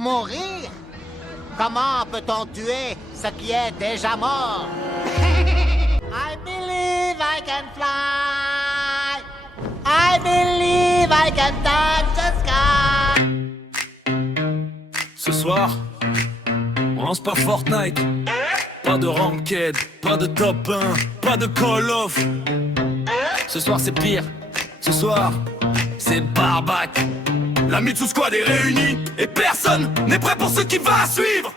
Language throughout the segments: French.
Mourir? Comment peut-on tuer ce qui est déjà mort? I believe I can fly. I believe I can touch the sky. Ce soir, on lance pas Fortnite. Pas de Ranked, pas de top 1, pas de Call of. Ce soir c'est pire, ce soir c'est Barbac. La Mitsu Squad est réunie et personne n'est prêt pour ce qui va suivre.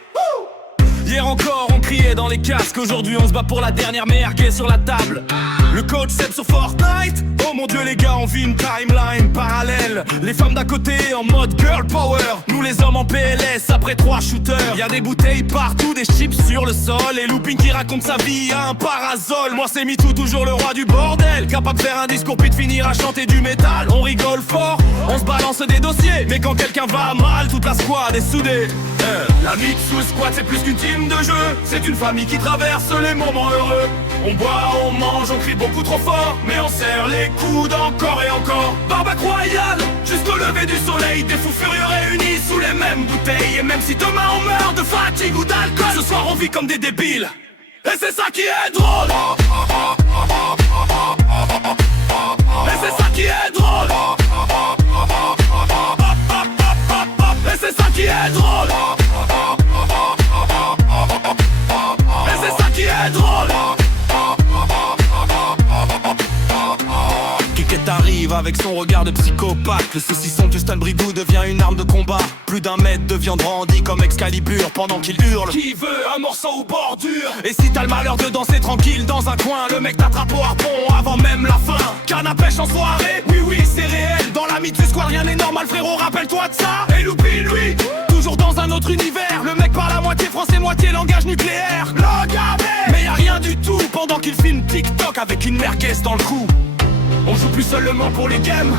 Hier encore on criait dans les casques, aujourd'hui on se bat pour la dernière merguez sur la table. Le coach Seb sur Fortnite. Oh mon dieu les gars, on vit une timeline parallèle. Les femmes d'à côté en mode girl power, nous les hommes en PLS après 3 shooters. Y'a des bouteilles partout, des chips sur le sol, et Looping qui raconte sa vie à un parasol. Moi c'est MeToo, toujours le roi du bordel, capable de faire un discours puis de finir à chanter du métal. On rigole fort, on se balance des dossiers, mais quand quelqu'un va mal, toute la squad est soudée. La Mitsu Squad c'est plus qu'une team de jeu, c'est une famille qui traverse les moments heureux. On boit, on mange, on crie beaucoup trop fort, mais on serre les coudes encore et encore. Barbac royal, jusqu'au lever du soleil, des fous furieux réunis sous les mêmes bouteilles. Et même si demain on meurt de fatigue ou d'alcool, ce soir on vit comme des débiles, et c'est ça qui est drôle. Et c'est ça qui est drôle. Et c'est ça qui est drôle. Et c'est ça qui est drôle. Kiket arrive avec son regard de psychopathe. Le saucisson du Stan Brigou devient une arme de combat. Plus d'un mètre de viande brandie comme Excalibur pendant qu'il hurle. Qui veut un morceau ou bordure? Et si t'as le malheur de danser tranquille dans un coin, le mec t'attrape au harpon avant même la fin. Canne à pêche en soirée, oui oui c'est réel. Dans la Mitsu Squad rien n'est normal frérot, rappelle-toi de ça. Et Looping lui, toujours dans un autre univers. Le mec parle à moitié français, moitié langage nucléaire. Mais y'a rien du tout pendant qu'il filme TikTok avec une merguez dans le cou. On joue plus seulement pour les games.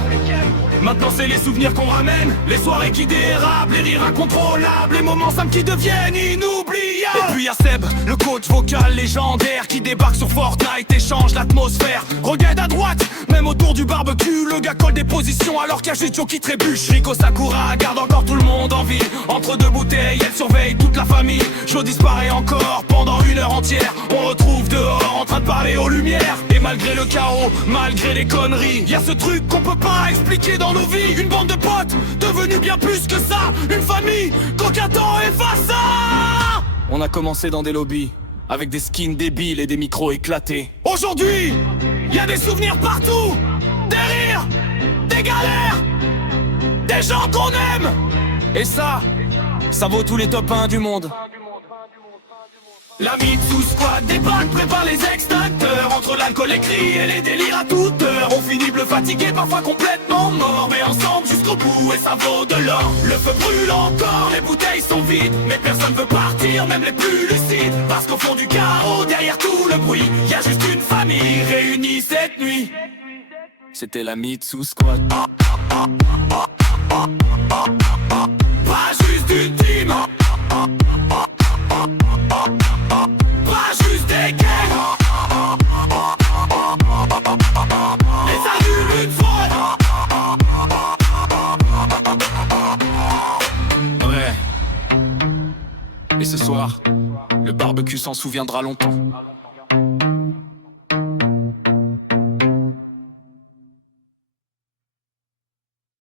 Maintenant c'est les souvenirs qu'on ramène, les soirées qui dérapent, les rires incontrôlables, les moments simples qui deviennent inoubliables. Et puis y'a Seb, le coach vocal légendaire, qui débarque sur Fortnite et change l'atmosphère. Regarde à droite, même autour du barbecue, le gars colle des positions alors qu'il y a juste Joe qui trébuche. Rico Sakura garde encore tout le monde en vie. Entre deux bouteilles, elle surveille toute la famille. Joe disparaît encore pendant 1 heure entière. On retrouve dehors en train de parler aux lumières. Et malgré le chaos, malgré les conneries, y'a ce truc qu'on peut pas expliquer dans nos vies. Une bande de potes, devenue bien plus que ça. Une famille, qu'aucun temps efface ça. On a commencé dans des lobbies, avec des skins débiles et des micros éclatés. Aujourd'hui, y'a des souvenirs partout. Des rires, des galères, des gens qu'on aime. Et ça vaut tous les top 1 du monde. La Mitsu Squad débarque, prépare les extincteurs. Entre l'alcool, les cris et les délires à toute heure. On finit bleu fatigué, parfois complètement mort, mais ensemble jusqu'au bout et ça vaut de l'or. Le feu brûle encore, les bouteilles sont vides, mais personne veut partir, même les plus lucides. Parce qu'au fond du chaos, derrière tout le bruit, y a juste une famille réunie cette nuit. C'était la Mitsu Squad. Pas juste une team, pas juste des gangs. Et ça dure une fois. Ouais. Et ce soir, le barbecue s'en souviendra longtemps.